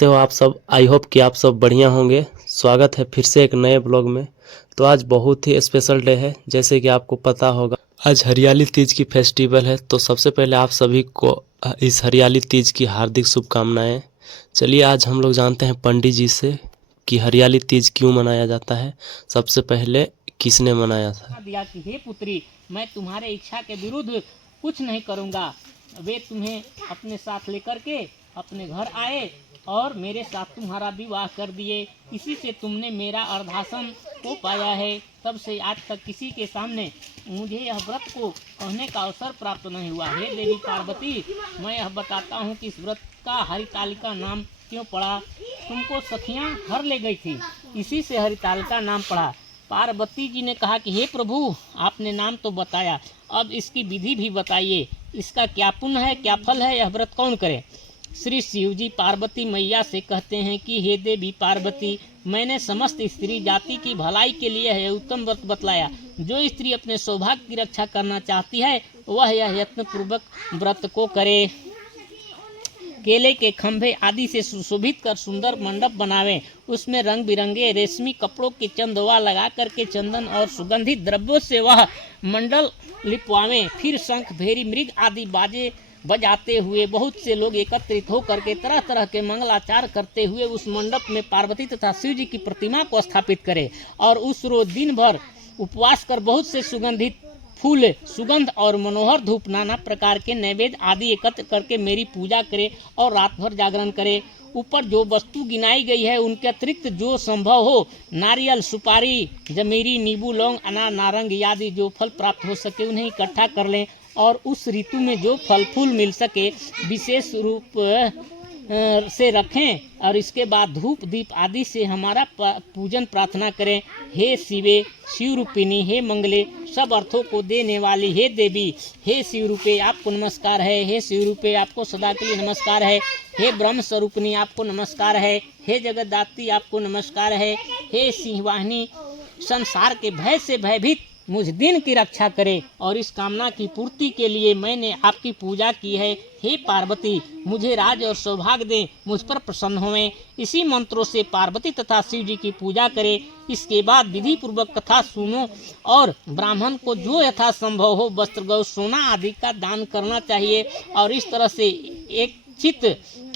तो आप सब, आई होप कि आप सब बढ़िया होंगे। स्वागत है फिर से एक नए ब्लॉग में। तो आज बहुत ही स्पेशल डे है, जैसे कि आपको पता होगा आज हरियाली तीज की फेस्टिवल है। तो सबसे पहले आप सभी को इस हरियाली तीज की हार्दिक शुभकामनाएं। चलिए आज हम लोग जानते हैं पंडित जी से कि हरियाली तीज क्यों मनाया जाता है। सबसे पहले किसने मनाया था? दिया कि हे पुत्री, मैं तुम्हारे इच्छा के विरुद्ध कुछ नहीं करूँगा। वे तुम्हें अपने साथ लेकर के अपने घर आए और मेरे साथ तुम्हारा विवाह कर दिए। इसी से तुमने मेरा अर्धासन को पाया है। तब से आज तक किसी के सामने मुझे यह व्रत को कहने का अवसर प्राप्त नहीं हुआ। हे देवी पार्वती, मैं यह बताता हूँ कि इस व्रत का हरितालिका नाम क्यों पड़ा। तुमको सखियाँ हर ले गई थी, इसी से हरितालिका नाम पड़ा। पार्वती जी ने कहा कि हे प्रभु, आपने नाम तो बताया, अब इसकी विधि भी बताइए। इसका क्या पुण्य है, क्या फल है, यह व्रत कौन करे। श्री शिव जी पार्वती मैया से कहते हैं कि हे देवी पार्वती, मैंने समस्त स्त्री जाति की भलाई के लिए यह उत्तम व्रत बतलाया। जो स्त्री अपने सौभाग्य की रक्षा करना चाहती है वह यह यत्नपूर्वक व्रत को करे। केले के खंभे आदि से सुशोभित कर सुंदर मंडप बनावे, उसमें रंग बिरंगे रेशमी कपड़ों के चंदवा लगा करके चंदन और सुगंधित द्रव्यों से वह मंडल लिपवावे। फिर शंख भेरी मृग आदि बाजे बजाते हुए बहुत से लोग एकत्रित होकर के तरह तरह के मंगलाचार करते हुए उस मंडप में पार्वती तथा शिव जी की प्रतिमा को स्थापित करे और उस रोज दिन भर उपवास कर बहुत से सुगंधित फूल, सुगंध और मनोहर धूप, नाना प्रकार के नैवेद्य आदि एकत्र करके मेरी पूजा करे और रात भर जागरण करे। ऊपर जो वस्तु गिनाई गई है उनके अतिरिक्त जो संभव हो, नारियल, सुपारी, जमीरी, नींबू, लौंग, अनार, नारंगी आदि जो फल प्राप्त हो सके उन्हें इकट्ठा कर लें और उस ऋतु में जो फल फूल मिल सके विशेष रूप से रखें और इसके बाद धूप दीप आदि से हमारा पूजन प्रार्थना करें। हे शिवे, शिव रूपिणी, हे मंगले, सब अर्थों को देने वाली हे देवी, हे शिव रूपे आपको नमस्कार है। हे शिव रूपे आपको सदा के लिए नमस्कार है। हे ब्रह्म स्वरूपिणी आपको नमस्कार है। हे जगतदात्री आपको नमस्कार है। हे सिंहवाहिनी, संसार के भय से भयभीत मुझ दिन की रक्षा करे और इस कामना की पूर्ति के लिए मैंने आपकी पूजा की है। हे पार्वती, मुझे राज और सौभाग्य दें, मुझ पर प्रसन्न होवें। इसी मंत्रों से पार्वती तथा शिव जी की पूजा करें। इसके बाद विधि पूर्वक कथा सुनो और ब्राह्मण को जो यथासंभव हो वस्त्र, गौ, सोना आदि का दान करना चाहिए और इस तरह से एक चित्त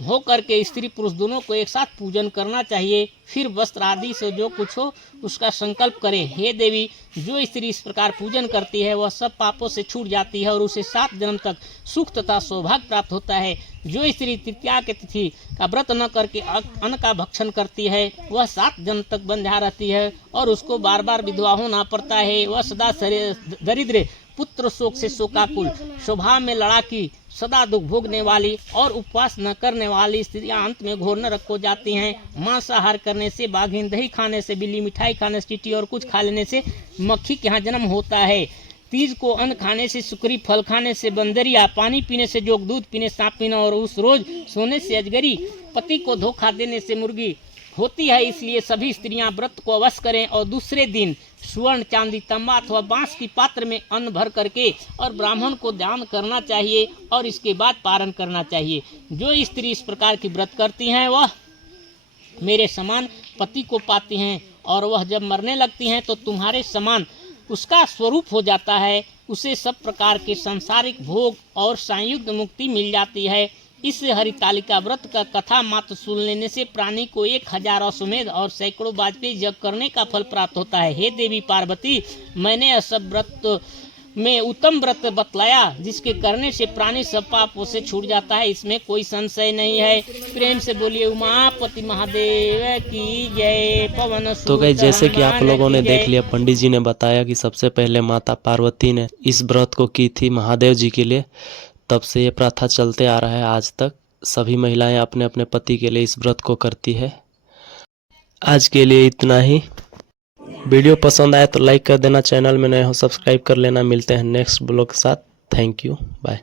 हो करके स्त्री पुरुष दोनों को एक साथ पूजन करना चाहिए। फिर वस्त्र आदि से जो कुछ हो उसका संकल्प करें। हे देवी, जो स्त्री इस प्रकार पूजन करती है वह सब पापों से छूट जाती है और उसे 7 जन्म तक सुख तथा सौभाग्य प्राप्त होता है। जो स्त्री तृतीया के तिथि का व्रत न करके अन्न का भक्षण करती है वह 7 जन्म तक बंध्या रहती है और उसको बार बार विधवा होना पड़ता है। वह सदा दरिद्र, पुत्र शोक से शोकाकुल, स्वभाव में लड़ाकी, सदा दुख भोगने वाली और उपवास न करने वाली स्त्रियां अंत में घोर नरक को जाती हैं। मांसाहार करने से बाघिन, दही खाने से बिल्ली, मिठाई खाने से चींटी और कुछ खा लेने से मक्खी के यहाँ जन्म होता है। तीज को अन्न खाने से सुकरी, फल खाने से बंदरिया, पानी पीने से जोग, दूध पीने से सांप पीना और उस रोज सोने से अजगरी, पति को धोखा देने से मुर्गी होती है। इसलिए सभी स्त्रियां व्रत को अवश्य करें और दूसरे दिन स्वर्ण, चांदी, तांबा अथवा बांस की पात्र में अन्न भर करके और ब्राह्मण को दान करना चाहिए और इसके बाद पारण करना चाहिए। जो स्त्री इस प्रकार की व्रत करती हैं वह मेरे समान पति को पाती हैं और वह जब मरने लगती हैं तो तुम्हारे समान उसका स्वरूप हो जाता है। उसे सब प्रकार के सांसारिक भोग और संयुक्त मुक्ति मिल जाती है। इस हरितालिका व्रत का कथा मात्र सुन लेने से प्राणी को 1000 अश्वमेध और सैकड़ों वाजपेयी जप करने का फल प्राप्त होता है। हे देवी पार्वती, मैंने यह सब व्रत में उत्तम व्रत बतलाया जिसके करने से प्राणी सब पापों से छूट जाता है, इसमें कोई संशय नहीं है। प्रेम से बोलिए उमापति महादेव की जय। पवन तो गाइस, जैसे कि आप लोगों ने देख लिया, पंडित जी ने बताया कि सबसे पहले माता पार्वती ने इस व्रत को की थी महादेव जी के लिए। तब से ये प्रथा चलते आ रहा है आज तक। सभी महिलाएं अपने अपने पति के लिए इस व्रत को करती है। आज के लिए इतना ही। वीडियो पसंद आए तो लाइक कर देना, चैनल में नए हो सब्सक्राइब कर लेना। मिलते हैं नेक्स्ट ब्लॉग के साथ। Thank you, bye.